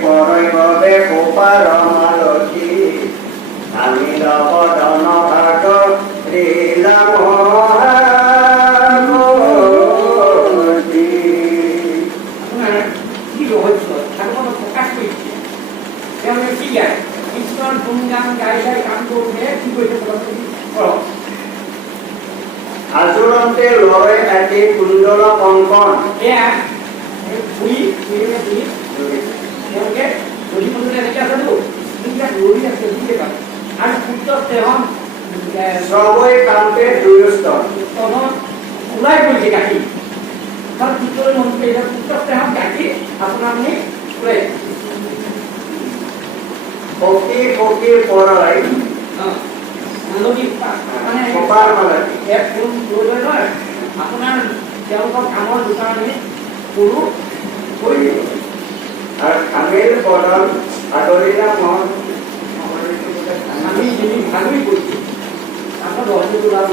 পৰৈ গবে কোপাৰ মালতী আমি লবদন ভাগ লীলাম কি রহস্য ঠাকুর প্রকাশ করছে যেমন কি গায় কৃষ্ণর গুণগান গাই গাই গান করবে কি করতে আজুৰন্তে লয় এটি কুণ্ডল কংকণ এয়া ভুই ভুই তেওঁলোকে যদি মন্দিৰ এনেকে আছে তো দুটা দৌৰি আছে দুটা কাম আৰু পুত্ৰ তেহন সবই কামতে দুয়স্তন তখন ওলাই গৈছে গাখি তার পুত্র মন্ত্রী এটা পুত্র তেহন গাখি আপোনাৰ নি ওলাই পকি পকি পৰৈ নদী মানে কোপাৰ মালতী এক কোন লৈ লয় আপোনাৰ তেওঁলোকৰ কামৰ দোকানী সৰু হৈ দিব আৰু আমিৰ বদন আদৰিলা মন আমি যিনি ভাগৰি কৰিছোঁ আমাৰ দহটো ওলাব